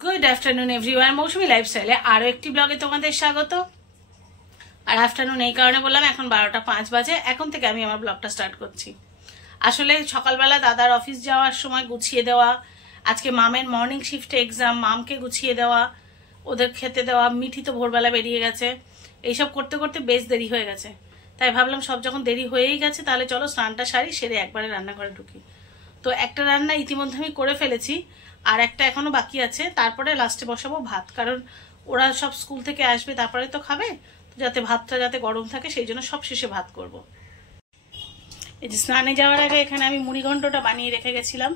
Good afternoon everyone, মৌসুমী লাইফস্টাইলে আরো একটি ব্লগে তোমাদের স্বাগত। আর আফটারনুন এই কারণে বললাম, এখন 12টা 5 বাজে, এখন থেকে আমি আমার ব্লগটা স্টার্ট করছি। আসলে সকালবেলা দাদার অফিস যাওয়ার সময় গুছিয়ে দেওয়া, আজকে মামের মর্নিং শিফটে এক্সাম, মামকে গুছিয়ে দেওয়া, ওদের খেতে দেওয়া, মিঠি তো ভোরবেলা বেরিয়ে গেছে, এইসব করতে করতে বেশ দেরি হয়ে গেছে। তাই ভাবলাম সব যখন দেরি হয়েই গেছে তাহলে চলো স্নানটা সারি, সেরে একবারে রান্নাঘরে ঢুকি। তো একটা রান্না ইতিমধ্যে আমি করে ফেলেছি, আর একটা এখনো বাকি আছে। তারপরে লাস্টে বসাবো ভাত, কারণ ওরা সব স্কুল থেকে আসবে তারপরে তো খাবে, তো যাতে ভাতটা যাতে গরম থাকে সেই জন্য সব শেষে ভাত করব। এই যে স্নানে যাওয়ার আগে এখানে আমি মুড়ি ঘন্টটা বানিয়ে রেখে গেছিলাম।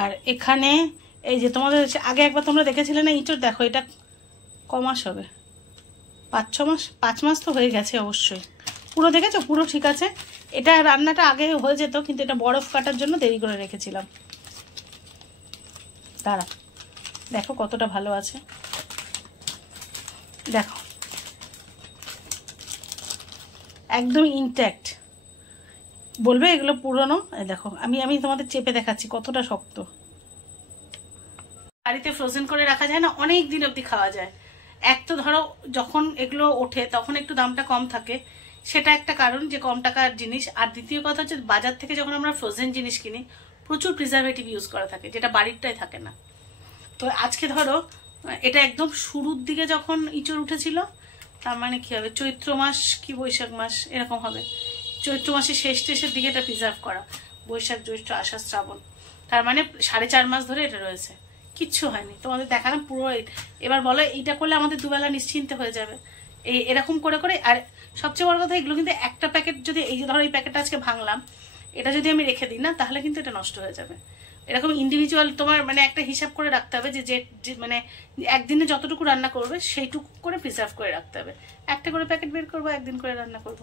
আর এখানে এই যে তোমাদের আগে একবার তোমরা দেখেছিলে না ইঁচড়, দেখো এটা কমাস হবে, 5 মাস তো হয়ে গেছে অবশ্যই। পুরো দেখেছো, পুরো ঠিক আছে। এটা রান্নাটা আগে হয়ে যেত, কিন্তু এটা বরফ কাটার জন্য দেরি করে রেখেছিলাম। দাঁড়া, দেখো কতটা ভালো আছে, দেখো একদম ইনট্যাক্ট। বলবে এগুলো পুরনো, দেখো আমি তোমাদের চেপে দেখাচ্ছি কতটা শক্ত। বাড়িতে ফ্রোজেন করে রাখা যায় না, অনেক দিন অবধি খাওয়া যায়। এক তো ধরো যখন এগুলো ওঠে তখন একটু দামটা কম থাকে, সেটা একটা কারণ যে কম টাকার জিনিস। আর দ্বিতীয় কথা হচ্ছে বাজার থেকে যখন আমরা ফ্রোজেন জিনিস কিনি প্রচুর প্রিজারভেটিভ ইউজ করা থাকে, যেটা বাড়িরটাই থাকে না। তো আজকে ধরো এটা একদম শুরুর দিকে যখন ইঁচড় উঠেছিল, তার মানে কি হবে, চৈত্র মাস কি বৈশাখ মাস এরকম হবে, চৈত্র মাসের শেষের দিকে এটা প্রিজার্ভ করা, বৈশাখ জ্যৈষ্ঠ আষাঢ় শ্রাবণ, তার মানে 4.5 মাস ধরে এটা রয়েছে, কিচ্ছু হয়নি। তোমাদের দেখালাম পুরো। এবার বলো এইটা করলে আমাদের দুবেলা নিশ্চিন্তে হয়ে যাবে, এরকম করে করে। আর সবচেয়ে বড় কথা, এগুলো কিন্তু একটা প্যাকেট যদি, এই যে ধরো এই প্যাকেটটা আজকে ভাঙলাম, এটা যদি আমি রেখে দিই না তাহলে কিন্তু এটা নষ্ট হয়ে যাবে। এরকম ইন্ডিভিজুয়াল তোমার মানে একটা হিসাব করে রাখতে হবে, যে মানে একদিনে যতটুকু রান্না করবে সেইটুকু করে প্রিজার্ভ করে রাখতে হবে। একটা করে প্যাকেট বের করবো, একদিন করে রান্না করব।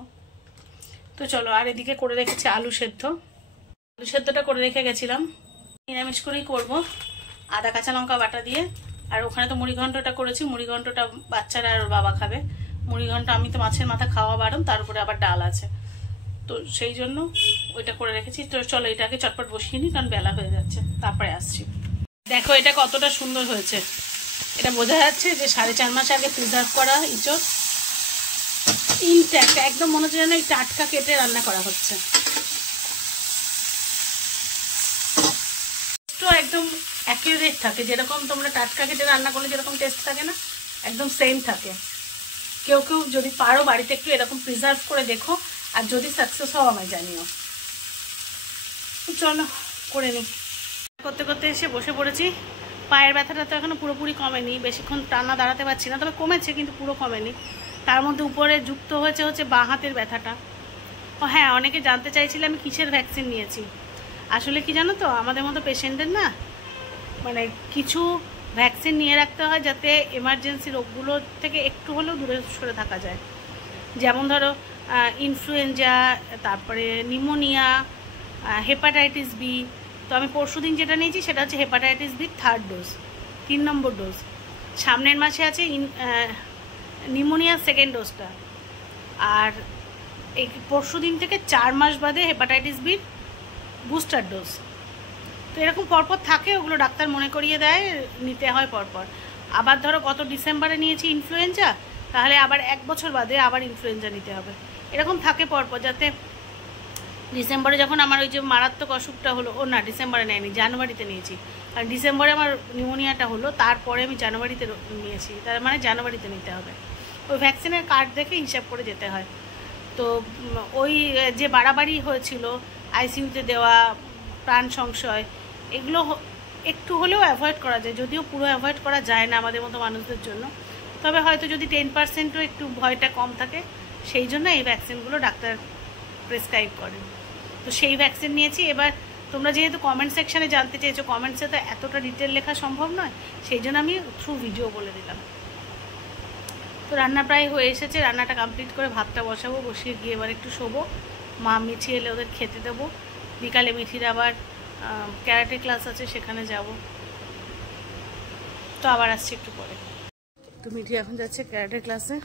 তো চলো, আর এদিকে করে রেখেছি আলু সেদ্ধটা করে রেখে গেছিলাম, নিরামিষ করেই করবো, আদা কাঁচা লঙ্কা বাটা দিয়ে। আর ওখানে তো মুড়ি ঘন্টটা করেছি, মুড়ি ঘন্টটা বাচ্চারা আর বাবা খাবে। মুড়ি ঘন্ট আমি তো মাছের মাথা খাওয়া বারণ, তার উপরে আবার ডাল আছে, তো সেই জন্য ওইটা করে রেখেছি। তো চলো এটাকে চটপট বসিয়ে নিই, কারণ বেলা হয়ে যাচ্ছে, তারপরে আসছি। দেখো এটা কতটা সুন্দর হয়েছে, এটা বোঝা যাচ্ছে যে 4.5 মাস আগে প্রিজার্ভ করা ইঁচড়, ইনট্যাক্ট একদম, মনে হচ্ছে যেন এই টাটকা কেটে রান্না করা হচ্ছে। একদম অ্যাকিউরেট থাকে, যেরকম তোমরা টাটকা কেটে রান্না করলে যেরকম টেস্ট থাকে না, একদম সেম থাকে। কেউ কেউ যদি পারো বাড়িতে একটু এরকম প্রিজার্ভ করে দেখো, আর যদি সাকসেস হও আমায় জানিও। চলো করে নিই। করতে করতে এসে বসে পড়েছি। পায়ের ব্যথাটা তো এখনো পুরোপুরি কমেনি, বেশিক্ষণ টানা দাঁড়াতে পারছি না, তবে কমেছে কিন্তু পুরো কমেনি। তার মধ্যে উপরে যুক্ত হচ্ছে বাঁ হাতের ব্যথাটা। ও হ্যাঁ, অনেকে জানতে চাইছিলে আমি কিসের ভ্যাকসিন নিয়েছি। আসলে কি জানো তো, আমাদের মতো পেশেন্টদের না মানে কিছু ভ্যাকসিন নিয়ে রাখতে হয়, যাতে এমার্জেন্সি রোগগুলো থেকে একটু হলেও দূরে সরে থাকা যায়। যেমন ধরো ইনফ্লুয়েঞ্জা, তারপরে নিউমোনিয়া, হেপাটাইটিস বি। তো আমি পরশুদিন যেটা নিয়েছি সেটা হচ্ছে হেপাটাইটিস বি 3rd ডোজ, 3 নম্বর ডোজ। সামনের মাসে আছে নিউমোনিয়ার 2nd ডোজটা। আর এই পরশুদিন থেকে 4 মাস বাদে হেপাটাইটিস বির বুস্টার ডোজ। তো এরকম পরপর থাকে, ওগুলো ডাক্তার মনে করিয়ে দেয়, নিতে হয় পরপর। আবার ধরো গত ডিসেম্বরে নিয়েছি ইনফ্লুয়েঞ্জা, তাহলে আবার 1 বছর বাদে আবার ইনফ্লুয়েঞ্জা নিতে হবে। এরকম থাকে পরপর, যাতে ডিসেম্বরে যখন আমার ওই যে মারাত্মক অসুখটা হলো, না ডিসেম্বরে নেয়নি, জানুয়ারিতে নিয়েছি। আর ডিসেম্বরে আমার নিউমোনিয়াটা হলো, তারপরে আমি জানুয়ারিতে নিয়েছি, তার মানে জানুয়ারিতে নিতে হবে। ওই ভ্যাকসিনের কার্ড দেখে হিসাব করে যেতে হয়। তো ওই যে বাড়াবাড়ি হয়েছিল, আইসিইউতে দেওয়া, প্রাণ সংশয়, এগুলো একটু হলেও অ্যাভয়েড করা যায়, যদিও পুরো অ্যাভয়েড করা যায় না আমাদের মতো মানুষদের জন্য, তবে হয়তো যদি 10%ও একটু ভয়টা কম থাকে, সেই জন্য এই ভ্যাকসিনগুলো ডাক্তার প্রেসক্রাইব করেন। তো সেই ভ্যাকসিন নিয়েছি। এবার তোমরা যেহেতু কমেন্ট সেকশানে জানতে চেয়েছো, কমেন্টসে তো এতটা ডিটেল লেখা সম্ভব নয়, সেই জন্য আমি থ্রু ভিডিও বলে দিলাম। তো রান্না প্রায় হয়ে এসেছে, রান্নাটা কমপ্লিট করে ভাতটা বসাবো, বসিয়ে গিয়ে এবার একটু শোবো। মা মিঠি এলে ওদের খেতে দেবো, বিকালে মিঠির আবার ক্যারাটে ক্লাস আছে, সেখানে যাব। তো আবার আসছি একটু পরে। তো মিঠি এখন যাচ্ছে ক্যারাটে ক্লাসে,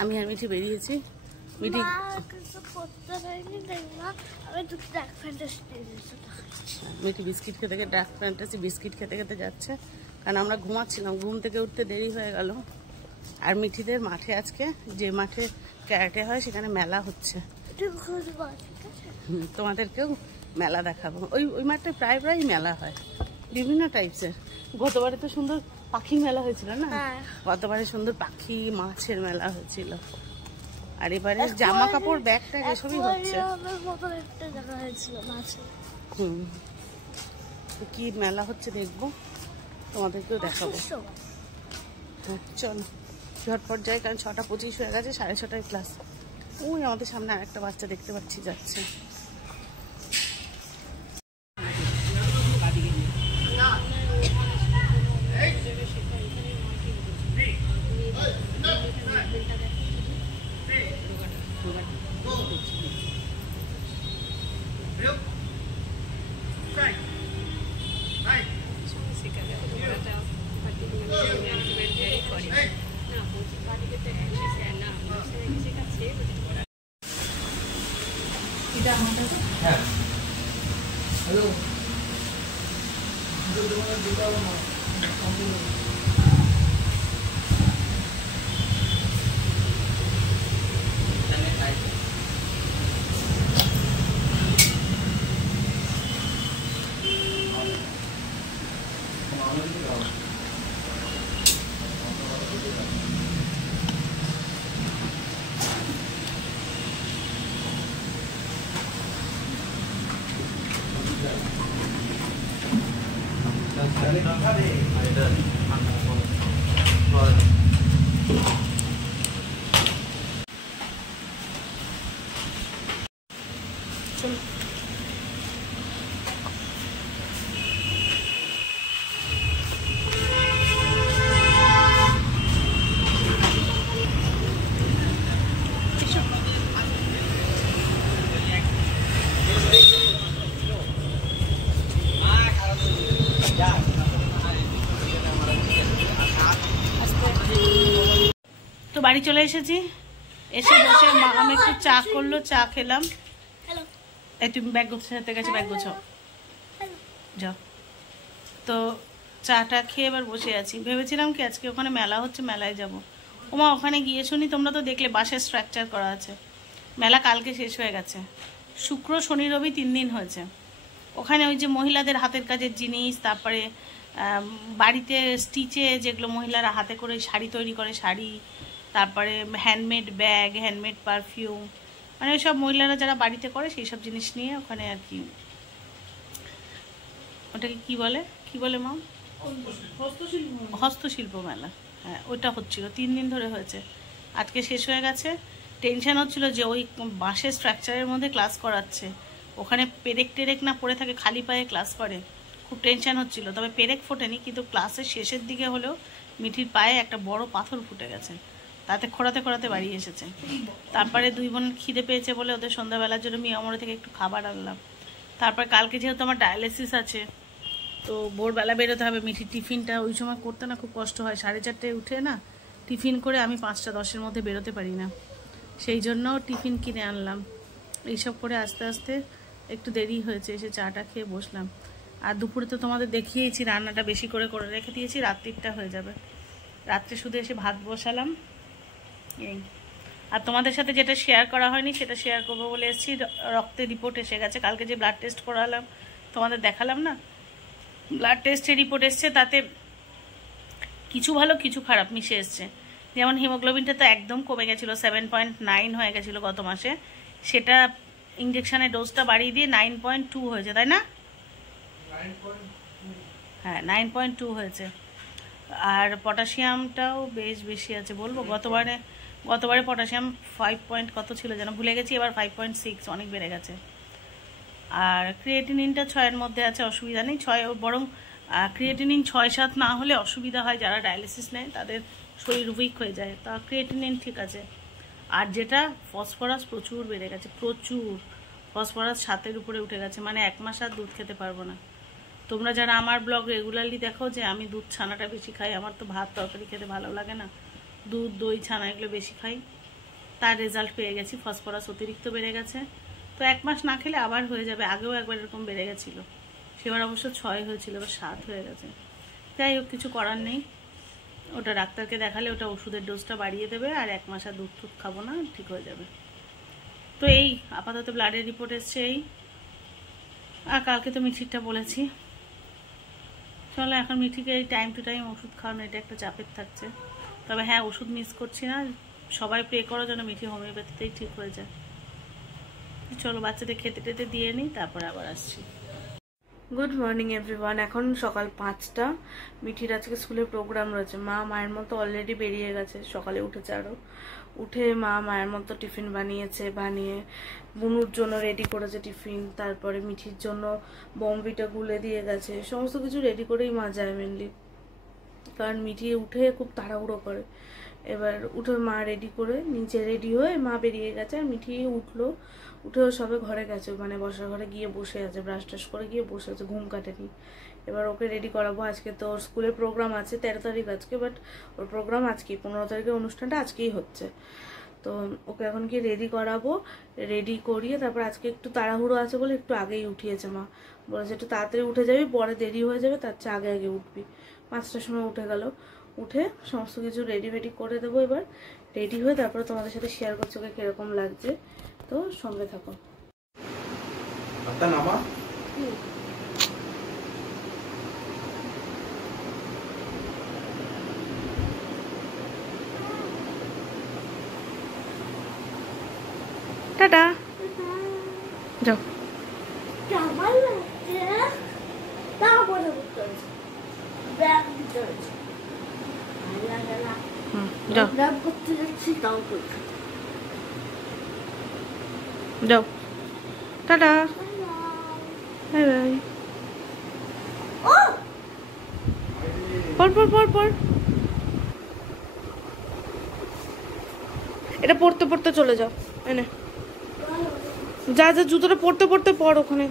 আমি আর মিঠি বেরিয়েছি। মিঠি মিঠি বিস্কিট খেতে খেতে ডার্ক ফ্যান্টাসি বিস্কিট খেতে খেতে যাচ্ছে, কারণ আমরা ঘুমাচ্ছিলাম, ঘুম থেকে উঠতে দেরি হয়ে গেল। আর মিঠিদের মাঠে আজকে, যে মাঠে ক্যারাটে হয়, সেখানে মেলা হচ্ছে। তোমাদেরকেও মেলা দেখাবো। ওই মাঠটায় প্রায় মেলা হয়, বিভিন্ন টাইপসের। গতবারে তো সুন্দর পাখি মেলা হয়েছিল না? গতবারে সুন্দর পাখি মাছের মেলা হয়েছিল। আর এবারে জামা কাপড় ব্যাগ ট্যাগ এসবই হচ্ছে। কি মেলা হচ্ছে দেখবো, তোমাদেরকেও দেখাবো। হ্যাঁ চলো ঝটপট যাই, কারণ 6:25 হয়ে গেছে, 6:30টায় ক্লাস। ওই আমাদের সামনে আরেকটা বাচ্চা দেখতে পাচ্ছি যাচ্ছে। হ্যালো তো বাড়ি চলে এসেছি, এসে বসে মা আমি একটু চা করলো, চা খেলাম। এই তুমি ব্যাগ গোছাতে গেছে, ব্যাগ গোছাও যাও। তো চাটা খেয়ে এবার বসে আছি। ভেবেছিলাম কি আজকে ওখানে মেলা হচ্ছে, মেলায় যাব। ওমা ওখানে গিয়ে শুনি, তোমরা তো দেখলে বাঁশের স্ট্রাকচার করা আছে। মেলা কালকে শেষ হয়ে গেছে, শুক্র শনি রবি 3 দিন হয়েছে। ওখানে ওই যে মহিলাদের হাতের কাজের জিনিস, তারপরে বাড়িতে স্টিচে যেগুলো মহিলারা হাতে করে শাড়ি তৈরি করে, শাড়ি, তারপরে হ্যান্ডমেড ব্যাগ, হ্যান্ডমেড পারফিউম, মানে ওইসব মহিলারা যারা বাড়িতে করে সেই সব জিনিস নিয়ে ওখানে আর কি, ওটাকে কি বলে মা? হস্তশিল্প মেলা। হ্যাঁ ওইটা হচ্ছিল, 3 দিন ধরে হয়েছে, আজকে শেষ হয়ে গেছে। টেনশন হচ্ছিল যে ওই বাঁশের স্ট্রাকচারের মধ্যে ক্লাস করাচ্ছে, ওখানে পেরেক টেরেক না পড়ে থাকে, খালি পায়ে ক্লাস করে, খুব টেনশন হচ্ছিল। তবে পেরেক ফোটেনি, কিন্তু ক্লাসের শেষের দিকে হলেও মিঠির পায়ে একটা বড় পাথর ফুটে গেছে, তাতে খোঁড়াতে খোঁড়াতে বাড়ি এসেছে। তারপরে 2 বোন খিদে পেয়েছে বলে ওদের সন্ধ্যাবেলার জন্য মিয়ামরে থেকে একটু খাবার আনলাম। তারপর কালকে যেহেতু আমার ডায়ালিসিস আছে, তো ভোরবেলা বেরোতে হবে। মিঠির টিফিনটা ওই সময় করতে না খুব কষ্ট হয়, 4:30টায় উঠে না টিফিন করে আমি 5টা-10-এর মধ্যে বেরোতে পারি না, সেই জন্য টিফিন কিনে আনলাম। এইসব করে আস্তে আস্তে একটু দেরি হয়েছে, এসে চাটা খেয়ে বসলাম। আর দুপুরে তো তোমাদের দেখিয়েছি, রান্নাটা বেশি করে করে রেখে দিয়েছি, রাত্রিটা হয়ে যাবে। রাত্রে শুধু এসে ভাত বসালাম এই। আর তোমাদের সাথে যেটা শেয়ার করা হয়নি সেটা শেয়ার করবো বলে এসেছি, রক্তের রিপোর্ট এসে গেছে। কালকে যে ব্লাড টেস্ট করালাম তোমাদের দেখালাম না, ব্লাড টেস্টের রিপোর্ট এসছে, তাতে কিছু ভালো কিছু খারাপ মিশে এসছে। যেমন হিমোগ্লোবিনটা তো একদম কমে গেছিলো, 7.9 হয়ে গেছিলো গত মাসে, সেটা ইঞ্জেকশনের ডোজটা বাড়িয়ে দিয়ে 9.2 হয়েছে, তাই না? হ্যাঁ 9.2 হয়েছে। আর পটাশিয়ামটাও বেশ বেশি আছে বলবো, গতবারে পটাশিয়াম 5 কত ছিল যেন ভুলে গেছি, এবার 5.6, অনেক বেড়ে গেছে। আর ক্রিয়েটিনিনটা 6-এর মধ্যে আছে, অসুবিধা নেই। 6 বরং ক্রিয়েটিনিন 6-7 না হলে অসুবিধা হয়, যারা ডায়ালিসিস নেয় তাদের শরীর উইক হয়ে যায়, তা ক্রিয়েটিনিন ঠিক আছে। আর যেটা ফসফরাস প্রচুর বেড়ে গেছে, প্রচুর ফসফরাস 7-এর উপরে উঠে গেছে, মানে 1 মাস আর দুধ খেতে পারবো না। তোমরা যারা আমার ব্লগ রেগুলারলি দেখো যে আমি দুধ ছানাটা বেশি খাই, আমার তো ভাত তরকারি খেতে ভালো লাগে না, দুধ দই ছানা এগুলো বেশি খাই, তার রেজাল্ট পেয়ে গেছি, ফসফরাস অতিরিক্ত বেড়ে গেছে। তো 1 মাস না খেলে আবার হয়ে যাবে, আগেও একবার এরকম বেড়ে গেছিলো, সেবার অবশ্য 6 হয়েছিল, এবার 7 হয়ে গেছে। যাই হোক, কিছু করার নেই। ওটা ডাক্তারকে দেখালে ওটা ওষুধের ডোজটা বাড়িয়ে দেবে, আর 1 মাস আর দুধ টুধ খাবো না, ঠিক হয়ে যাবে। তো এই আপাতত ব্লাডের রিপোর্ট এসছে এই। আর কালকে তো মিঠিরটা বলেছি। চলো এখন মিঠিকে এই টাইম টু টাইম ওষুধ খাওয়ানো, এটা একটা চাপের থাকছে। তবে হ্যাঁ, ওষুধ মিস করছি না। সবাই প্রে করার জন্য মিঠি হোমিওপ্যাথিতেই ঠিক হয়ে যায়। চলো বাচ্চাদের খেতে টেতে দিয়ে নিই, তারপরে আবার আসছি। Good morning everyone. এখন সকাল 5টা। মিঠির আজকে স্কুলে প্রোগ্রাম রয়েছে। মায়ের মতো অলরেডি বেরিয়ে গেছে, সকালে উঠেছে। আরও উঠে মায়ের মতো টিফিন বানিয়েছে, বানিয়ে বুনুর জন্য রেডি করেছে টিফিন, তারপরে মিঠির জন্য বম্বিটা গুলে দিয়ে গেছে। সমস্ত কিছু রেডি করেই মা যায় মেনলি, কারণ মিঠি উঠে খুব তাড়াহুড়ো করে। এবার উঠে মা রেডি করে নিচে রেডি হয়ে মা বেরিয়ে গেছে। আর মিঠি উঠেও সবে ঘরে গেছে, মানে বসার ঘরে গিয়ে বসে আছে, ব্রাশ টাশ করে গিয়ে বসে আছে, ঘুম কাটেনি। এবার ওকে রেডি করাবো। আজকে তো ওর স্কুলে প্রোগ্রাম আছে 13 তারিখ আজকে, বাট ওর প্রোগ্রাম আজকেই, 15 তারিখের অনুষ্ঠানটা আজকেই হচ্ছে। তো ওকে এখন গিয়ে রেডি করাবো। রেডি করিয়ে তারপর আজকে একটু তাড়াহুড়ো আছে বলে একটু আগেই উঠিয়েছে মা, বলেছে একটু তাড়াতাড়ি উঠে যাবি, পরে দেরি হয়ে যাবে, তার চেয়ে আগে আগে উঠবি। 5টার সময় উঠে গেল। উঠে সমস্ত কিছু রেডি করে দেবো। এবার রেডি হয়ে তারপরে তোমাদের সাথে শেয়ার করছি ওকে কিরকম লাগছে। তো সঙ্গে থাকো। টাটা, যাও। যাও, টাটা, বাই বাই। পর এটা পড়তে পড়তে চলে যাও। এনে যা জুতোটা পড়তে পড় ওখানে।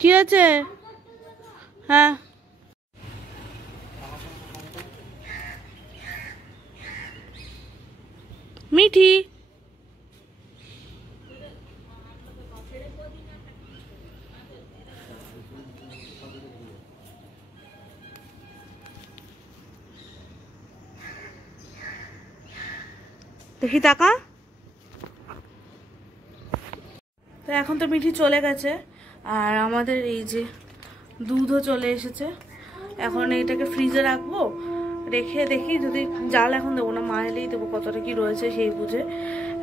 কি আছে? হ্যাঁ, মিঠি দেখি টাকা। তো এখন তো মিঠি চলে গেছে, আর আমাদের এই যে দুধও চলে এসেছে। এখন এইটাকে ফ্রিজে রাখবো, রেখে দেখি যদি জাল এখন দেবো না, মা এলেই দেবো কতটা কি রয়েছে সেই বুঝে।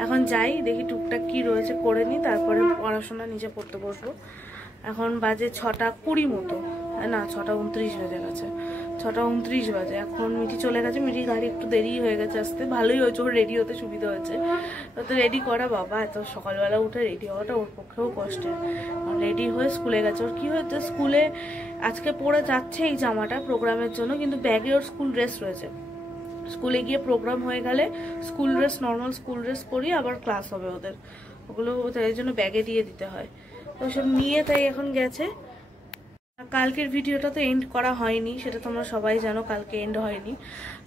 এখন যাই দেখি টুকটাক কি রয়েছে করে নিই, তারপরে পড়াশোনা নিজে পড়তে বসবো। এখন বাজে 6টা 20 মতো, না 6টা 29 বেজে গেছে, 6টা 29 বাজে। এখন মিঠি চলে গেছে, মিঠির গাড়ি একটু দেরি হয়ে গেছে আসতে। ভালোই হয়েছে, ওর রেডি হতে সুবিধা হয়েছে। তো রেডি করা, বাবা এত সকালবেলা উঠে রেডি হওয়াটা ওর পক্ষেও কষ্টের। রেডি হয়ে স্কুলে গেছে। ওর কি হয়েছে, স্কুলে আজকে পরে যাচ্ছে এই জামাটা প্রোগ্রামের জন্য, কিন্তু ব্যাগে ওর স্কুল ড্রেস রয়েছে। স্কুলে গিয়ে প্রোগ্রাম হয়ে গেলে school dress, normal school dress পরিয়ে আবার ক্লাস হবে ওদের, ওগুলো তাই জন্য ব্যাগে দিয়ে দিতে হয়। তো সব নিয়ে তাই এখন গেছে। কালকের ভিডিওটা তো এন্ড করা হয়নি, সেটা তোমরা সবাই জানো, কালকে এন্ড হয়নি।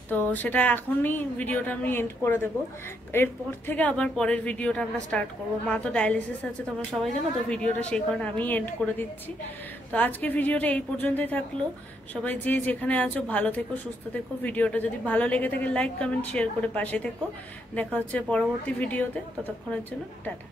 তো সেটা এখনই ভিডিওটা আমি এন্ড করে দেবো। এরপর থেকে আবার পরের ভিডিওটা আমরা স্টার্ট করব। মা তো ডায়ালিসিস আছে তোমরা সবাই জানো, তো ভিডিওটা সেই কারণে আমি এন্ড করে দিচ্ছি। তো আজকের ভিডিওটা এই পর্যন্তই থাকলো। সবাই যে যেখানে আছো ভালো থেকো, সুস্থ থেকো। ভিডিওটা যদি ভালো লেগে থাকে লাইক কমেন্ট শেয়ার করে পাশে থেকো। দেখা হচ্ছে পরবর্তী ভিডিওতে, ততক্ষণের জন্য টাটা।